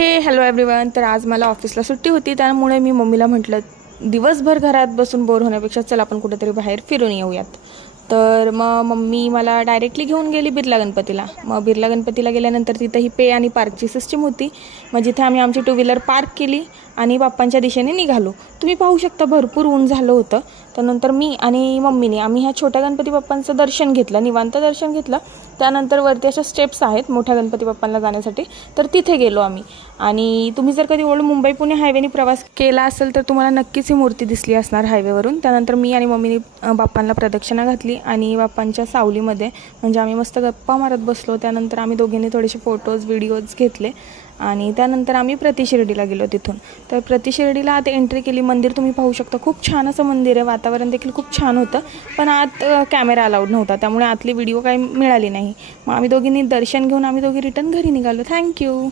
Hello everyone. तर आज मला ऑफिसला सुट्टी होती, त्यामुळे मी मम्मीला म्हटलं दिवसभर घरात बसून बोर होण्यापेक्षा चल आपण कुठेतरी बाहेर फिरून येऊयात. तर मग मम्मी मला डायरेक्टली घेऊन गेली बिर्ला गणपतीला. मग बिर्ला गणपतीला गेल्यानंतर तिथं ही पे आणि पार्कची सिस्टीम होती. मग जिथे आम्ही आमची टू व्हीलर पार्क केली आणि बाप्पांच्या दिशेने निघालो. तुम्ही पाहू शकता भरपूर ऊन झालं होतं. त्यानंतर मी आणि मम्मीने आम्ही ह्या छोट्या गणपती बाप्पांचं दर्शन घेतलं, निवांत दर्शन घेतलं. त्यानंतर वरती अशा स्टेप्स आहेत मोठ्या गणपती बाप्पांना जाण्यासाठी, तर तिथे गेलो आम्ही. आणि तुम्ही जर कधी ओल्ड मुंबई पुणे हायवेने प्रवास केला असेल तर तुम्हाला नक्कीच ही मूर्ती दिसली असणार हायवेवरून. त्यानंतर मी आणि मम्मीने बाप्पांना प्रदक्षिणा घातली आणि बाप्पांच्या सावलीमध्ये म्हणजे आम्ही मस्त गप्पा मारत बसलो. त्यानंतर आम्ही दोघींनी थोडेसे फोटोज व्हिडिओज घेतले आणि त्यानंतर आम्ही प्रतिशिर्डीला गेलो. तिथून तर प्रतिशिर्डीला आत एंट्री केली. मंदिर तुम्ही पाहू शकता, खूप छान असं मंदिर आहे. वातावरण देखील खूप छान होतं, पण आत कॅमेरा अलाउड नव्हता, त्यामुळे आतली व्हिडिओ काही मिळाली नाही. मग आम्ही दोघींनी दर्शन घेऊन आम्ही दोघी रिटर्न घरी निघालो. थँक्यू.